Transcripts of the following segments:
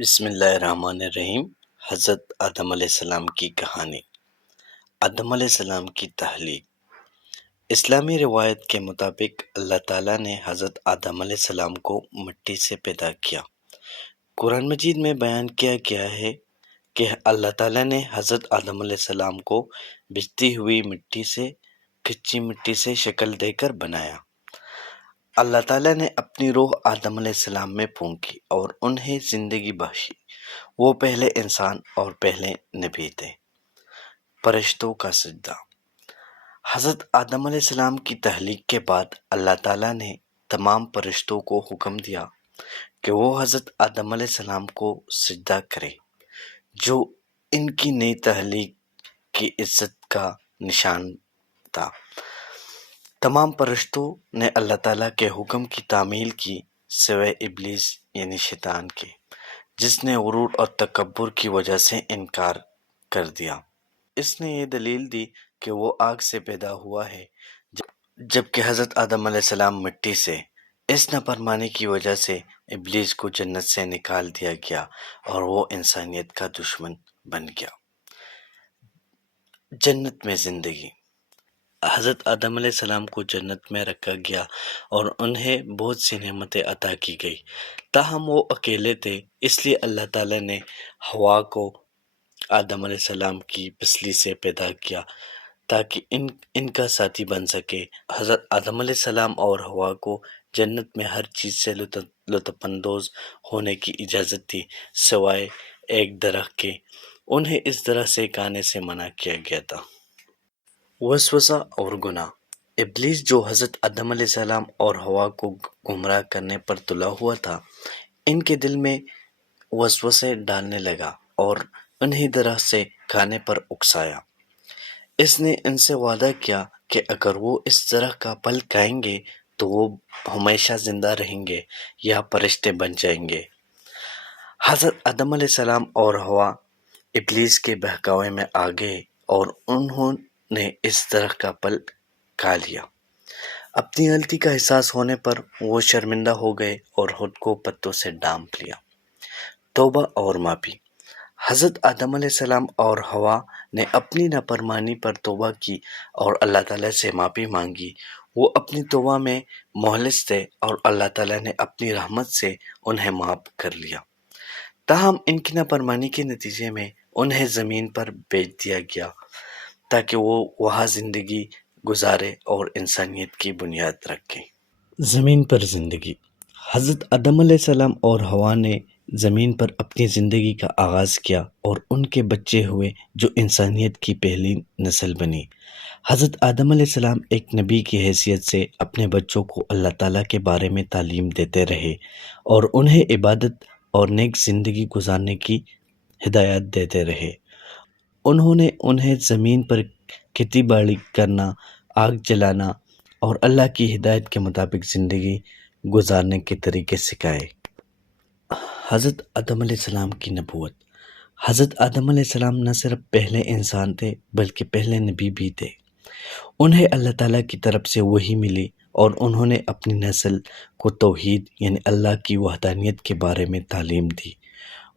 بسم اللہ الرحمن الرحیم۔ حضرت آدم علیہ السلام کی کہانی۔ آدم علیہ السلام کی تخلیق۔ اسلامی روایت کے مطابق اللہ تعالیٰ نے حضرت آدم علیہ السلام کو مٹی سے پیدا کیا۔ قرآن مجید میں بیان کیا گیا ہے کہ اللہ تعالیٰ نے حضرت آدم علیہ السلام کو بجتی ہوئی مٹی سے، کچی مٹی سے شکل دے کر بنایا۔ اللہ تعالیٰ نے اپنی روح آدم علیہ السلام میں پھونکی اور انہیں زندگی بخشی۔ وہ پہلے انسان اور پہلے نبی تھے۔ فرشتوں کا سجدہ۔ حضرت آدم علیہ السلام کی تخلیق کے بعد اللہ تعالیٰ نے تمام فرشتوں کو حکم دیا کہ وہ حضرت آدم علیہ السلام کو سجدہ کریں، جو ان کی نئی تخلیق کی عزت کا نشان تھا۔ تمام فرشتوں نے اللہ تعالیٰ کے حکم کی تعمیل کی، سوائے ابلیس یعنی شیطان کے، جس نے غرور اور تکبر کی وجہ سے انکار کر دیا۔ اس نے یہ دلیل دی کہ وہ آگ سے پیدا ہوا ہے، جبکہ حضرت آدم علیہ السلام مٹی سے۔ اس نافرمانی کی وجہ سے ابلیس کو جنت سے نکال دیا گیا اور وہ انسانیت کا دشمن بن گیا۔ جنت میں زندگی۔ حضرت آدم علیہ السلام کو جنت میں رکھا گیا اور انہیں بہت سی نعمتیں عطا کی گئی، تاہم وہ اکیلے تھے، اس لیے اللہ تعالیٰ نے حوا کو آدم علیہ السلام کی پسلی سے پیدا کیا تاکہ ان کا ساتھی بن سکے۔ حضرت آدم علیہ السلام اور حوا کو جنت میں ہر چیز سے لطف اندوز ہونے کی اجازت تھی، سوائے ایک درخت کے۔ انہیں اس درخت سے کھانے سے منع کیا گیا تھا۔ وسوسہ اور گناہ۔ ابلیس جو حضرت آدم علیہ السلام اور حوا کو گمراہ کرنے پر تلا ہوا تھا، ان کے دل میں وسوسے ڈالنے لگا اور انہیں درخت سے کھانے پر اکسایا۔ اس نے ان سے وعدہ کیا کہ اگر وہ اس درخت کا پھل کھائیں گے تو وہ ہمیشہ زندہ رہیں گے یا فرشتے بن جائیں گے۔ حضرت آدم علیہ السلام اور حوا ابلیس کے بہکاوے میں آ گئے اور انہوں نے اس درخت کا پھل کھا لیا۔ اپنی غلطی کا احساس ہونے پر وہ شرمندہ ہو گئے اور خود کو پتوں سے ڈانپ لیا۔ توبہ اور معافی۔ حضرت آدم علیہ السلام اور حوا نے اپنی نافرمانی پر توبہ کی اور اللہ تعالیٰ سے معافی مانگی۔ وہ اپنی توبہ میں مخلص تھے اور اللہ تعالیٰ نے اپنی رحمت سے انہیں معاف کر لیا۔ تاہم ان کی نافرمانی کے نتیجے میں انہیں زمین پر بھیج دیا گیا تاکہ وہ وہاں زندگی گزارے اور انسانیت کی بنیاد رکھیں۔ زمین پر زندگی۔ حضرت آدم علیہ السلام اور حوا نے زمین پر اپنی زندگی کا آغاز کیا اور ان کے بچے ہوئے جو انسانیت کی پہلی نسل بنی۔ حضرت آدم علیہ السلام ایک نبی کی حیثیت سے اپنے بچوں کو اللہ تعالیٰ کے بارے میں تعلیم دیتے رہے اور انہیں عبادت اور نیک زندگی گزارنے کی ہدایت دیتے رہے۔ انہوں نے انہیں زمین پر کھیتی باڑی کرنا، آگ جلانا اور اللہ کی ہدایت کے مطابق زندگی گزارنے کے طریقے سکھائے۔ حضرت آدم علیہ السلام کی نبوت۔ حضرت آدم علیہ السلام نہ صرف پہلے انسان تھے بلکہ پہلے نبی بھی تھے۔ انہیں اللہ تعالیٰ کی طرف سے وحی ملی اور انہوں نے اپنی نسل کو توحید یعنی اللہ کی وحدانیت کے بارے میں تعلیم دی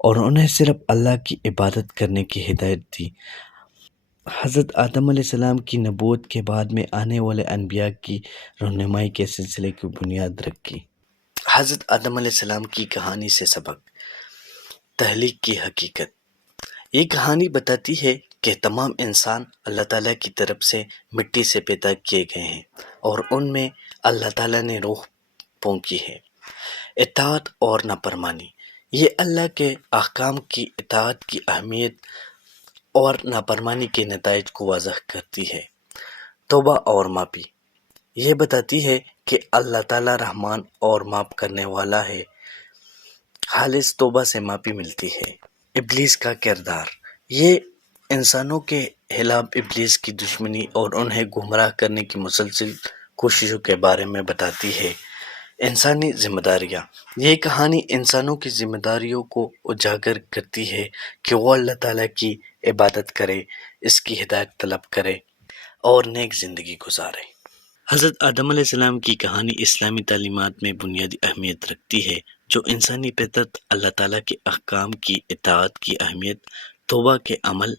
اور انہیں صرف اللہ کی عبادت کرنے کی ہدایت دی۔ حضرت آدم علیہ السلام کی نبوت کے بعد میں آنے والے انبیاء کی رہنمائی کے سلسلے کی بنیاد رکھی۔ حضرت آدم علیہ السلام کی کہانی سے سبق۔ تخلیق کی حقیقت۔ یہ کہانی بتاتی ہے کہ تمام انسان اللہ تعالیٰ کی طرف سے مٹی سے پیدا کیے گئے ہیں اور ان میں اللہ تعالیٰ نے روح پھونکی ہے۔ اطاعت اور نافرمانی۔ یہ اللہ کے احکام کی اطاعت کی اہمیت اور نافرمانی کے نتائج کو واضح کرتی ہے۔ توبہ اور معافی۔ یہ بتاتی ہے کہ اللہ تعالیٰ رحمان اور معاف کرنے والا ہے۔ خالص توبہ سے معافی ملتی ہے۔ ابلیس کا کردار۔ یہ انسانوں کے خلاف ابلیس کی دشمنی اور انہیں گمراہ کرنے کی مسلسل کوششوں کے بارے میں بتاتی ہے۔ انسانی ذمہ داریاں۔ یہ کہانی انسانوں کی ذمہ داریوں کو اجاگر کرتی ہے کہ وہ اللہ تعالیٰ کی عبادت کرے، اس کی ہدایت طلب کرے اور نیک زندگی گزارے۔ حضرت آدم علیہ السلام کی کہانی اسلامی تعلیمات میں بنیادی اہمیت رکھتی ہے، جو انسانی فطرت اللہ تعالیٰ کے احکام کی اطاعت کی اہمیت، توبہ کے عمل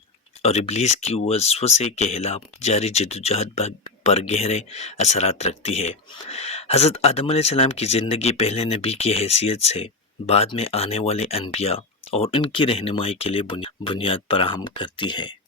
اور ابلیس کی وسوسے کے خلاف جاری جدوجہد پر گہرے اثرات رکھتی ہے۔ حضرت آدم علیہ السلام کی زندگی پہلے نبی کی حیثیت سے بعد میں آنے والے انبیاء اور ان کی رہنمائی کے لیے بنیاد فراہم کرتی ہے۔